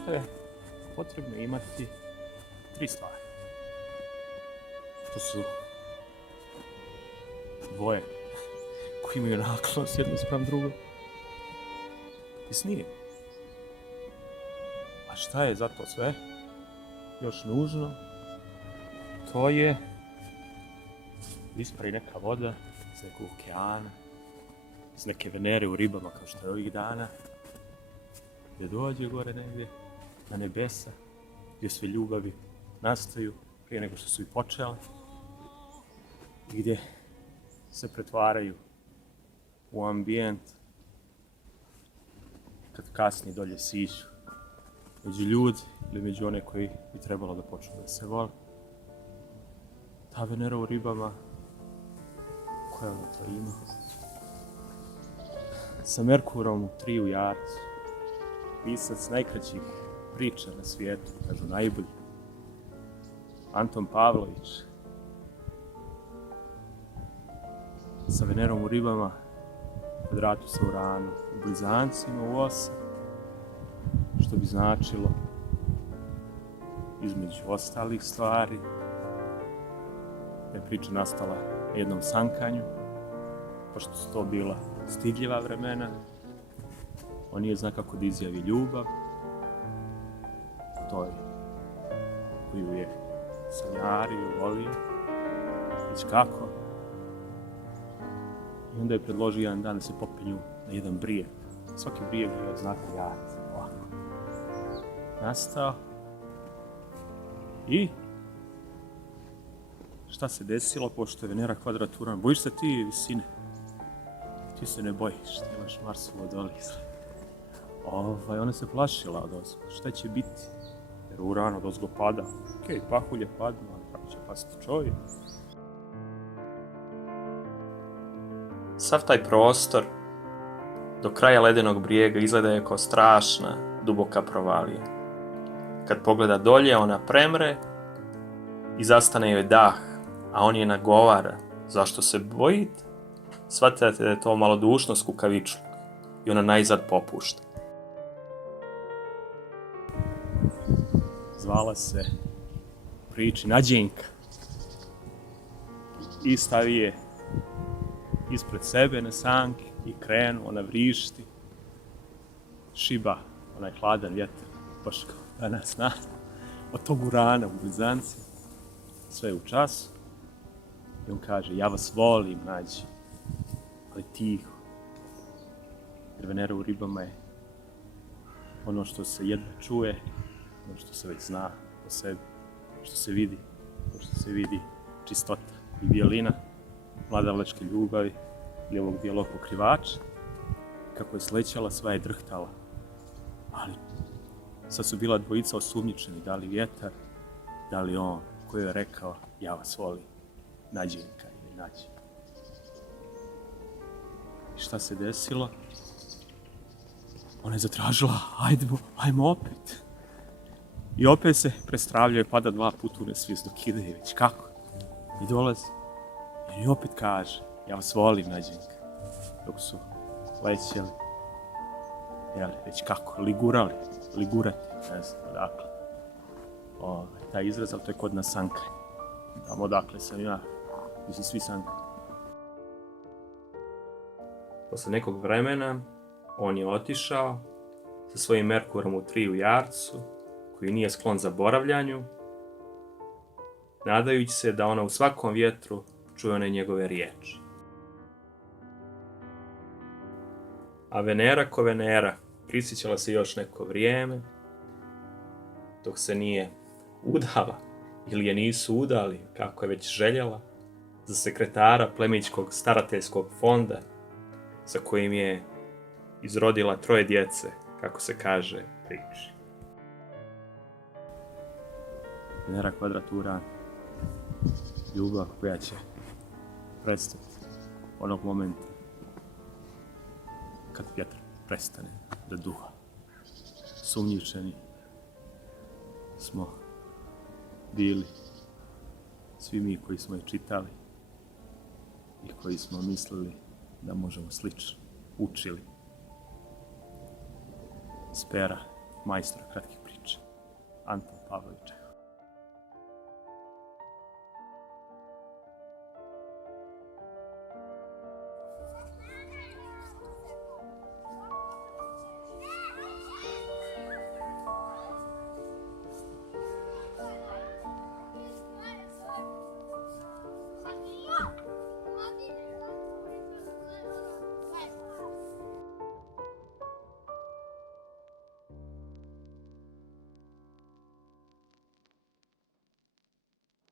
zato je potrebno imati 3 stvari. To su dvoje koji imaju naklonost jedno sprem drugo i snijeg. A šta je za to sve još nužno? To je ispari neka voda iz nekog okeana, iz neke Venere u ribama kao što je ovih dana, gdje dođe gore negdje na nebesa, gdje sve ljubavi nastaju prije nego što su i počele i gdje se pretvaraju u ambijent kad kasnije dolje siđu među ljudi ili među one koji bi trebalo da počnu da se vole. Ta Venera u ribama, koja ona to ima? Sa Merkurom u 3 u jarcu, pisac najkraćih priča na svijetu, kažu najbolji, Anton Pavlović. Sa Venerom u ribama, kvadratu sa Uranom, u Blizancima u 8, što bi značilo, između ostalih stvari, da je priča nastala na jednom sankanju, pošto su to bila stidljiva vremena. On nije zna kako da izjavi ljubav, to je koju je sanjario, volio, već kako. I onda je predložio jedan dan da se popenju na jedan brijeg. Svaki brijeg je od znaka jarca, ovako. Nastao. I šta se desilo, pošto je Venera kvadrat Urana? Bojiš se ti visine? Ti se ne bojiš, ti imaš Marsovo doli. Ona se plašila od ozgo. Šta će biti? Jer Uran od ozgo pada. Okej, pahulje padnu, ali kako će pasti čovjek? Sav taj prostor do kraja ledenog brijega izgleda je kao strašna, duboka provalija. Kad pogleda dolje, ona premre i zastane joj dah, a on je nagovara. Zašto se bojite? Shvatate da je to malodušnost kukavičluk i ona najzad popušta. Zvala se priči Nađenka i stavi je ispred sebe na sanki i krenu, ona vrišti, šiba, onaj hladan vjetar, baš kao danas od tog Urana u Blizanci, sve u času. I on kaže, ja vas volim, Nađi, ali tiho. Jer Venera u ribama je ono što se jedva čuje, ono što se već zna o sebi, što se vidi čistota i bijelina mladalačke ljubavi ili ovog bijelog pokrivača. Kako je slećala, sva je drhtala. Ali sad su bila dvojica osumnjičeni, da li vjetar, da li on koji je rekao, ja vas volim, Nađenka ili Nađi. I šta se desilo? Ona je zatražila, ajmo opet. I opet se prestravljaju, pada 2 puta u nesvijest dok ide već kako. I dolazi. I opet kaže, ja vas volim, Nađenka. Dok su lećeli, već kako, ligurati, ne znam odakle. Taj izraz, ali to je kod nas sankanje. Tamo odakle sam ja, gdje su svi sankani. Posle nekog vremena, on je otišao sa svojim Merkurom u 3 u jarcu, koji nije sklon zaboravljanju, nadajući se da ona u svakom vjetru čuje one njegove riječi. A Venera ko Venera prisjećala se još neko vrijeme, dok se nije udala ili je nisu udali, kako je već željela, za sekretara plemićkog starateljskog fonda, sa kojim je izrodila 3 djece, kako se kaže priči. Venera kvadrat Uran, ljubav koja će prestati onog momenta kad vjetar prestane da duha. Sumnjičeni smo bili svi mi koji smo je čitali i koji smo mislili da možemo slično, učili iz pera majstora kratkih priča. Anton Pavliček.